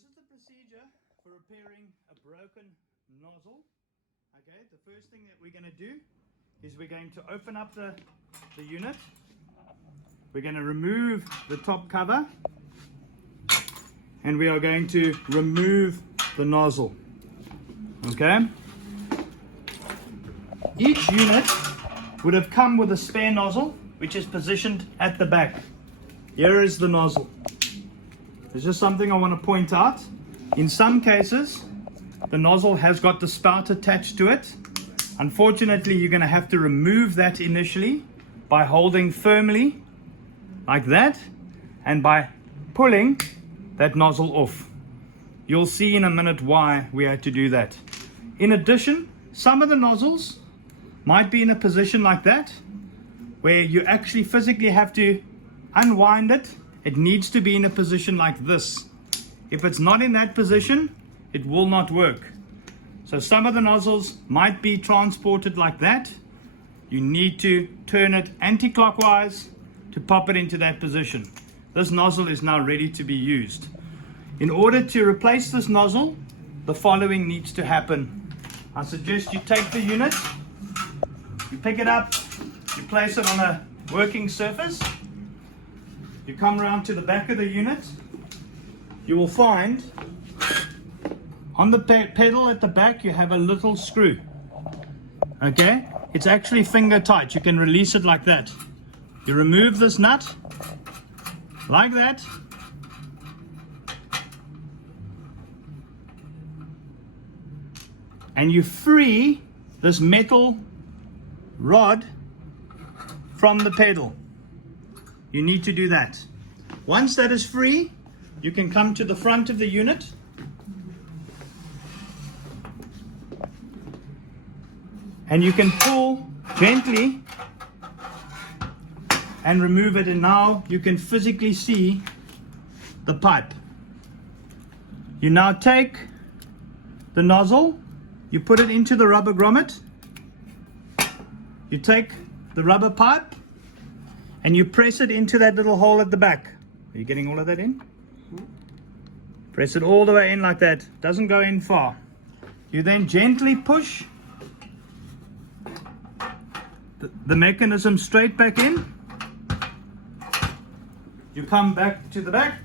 This is the procedure for repairing a broken nozzle. Okay, the first thing that we're going to do is we're going to open up the unit. We're going to remove the top cover and we are going to remove the nozzle. Okay, each unit would have come with a spare nozzle which is positioned at the back. Here is the nozzle. There's just something I want to point out. In some cases, the nozzle has got the spout attached to it. Unfortunately, you're going to have to remove that initially by holding firmly like that and by pulling that nozzle off. You'll see in a minute why we had to do that. In addition, some of the nozzles might be in a position like that where you actually physically have to unwind it. It needs to be in a position like this. If it's not in that position, it will not work. So some of the nozzles might be transported like that. You need to turn it anti-clockwise to pop it into that position. This nozzle is now ready to be used. In order to replace this nozzle, the following needs to happen. I suggest you take the unit, you pick it up, you place it on a working surface. You come around to the back of the unit, you will find on the pedal at the back you have a little screw. Okay, it's actually finger tight. You can release it like that. You remove this nut like that, and you free this metal rod from the pedal. You need to do that. Once that is free, you can come to the front of the unit and you can pull gently and remove it, and now you can physically see the pipe. You now take the nozzle, you put it into the rubber grommet, you take the rubber pipe and you press it into that little hole at the back. Are you getting all of that in? Press it all the way in like that. Doesn't go in far. You then gently push the mechanism straight back in. You come back to the back.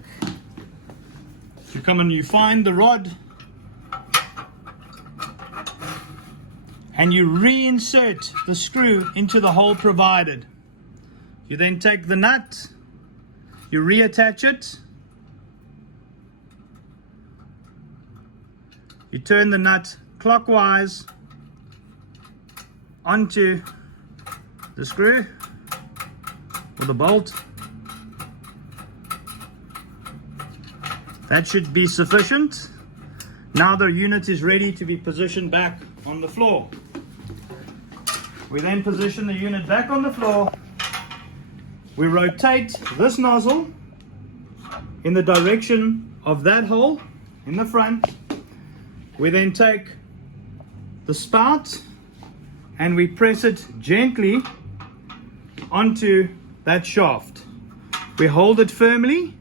You come and you find the rod and you reinsert the screw into the hole provided. You then take the nut, you reattach it, you turn the nut clockwise onto the screw or the bolt. That should be sufficient. Now the unit is ready to be positioned back on the floor. We then position the unit back on the floor. We rotate this nozzle in the direction of that hole in the front. We then take the spout and we press it gently onto that shaft. We hold it firmly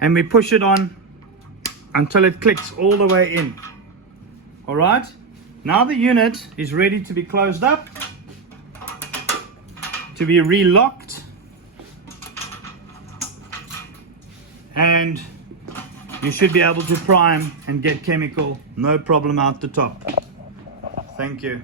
and we push it on until it clicks all the way in. All right, now the unit is ready to be closed up, to be relocked, and you should be able to prime and get chemical, no problem, out the top. Thank you.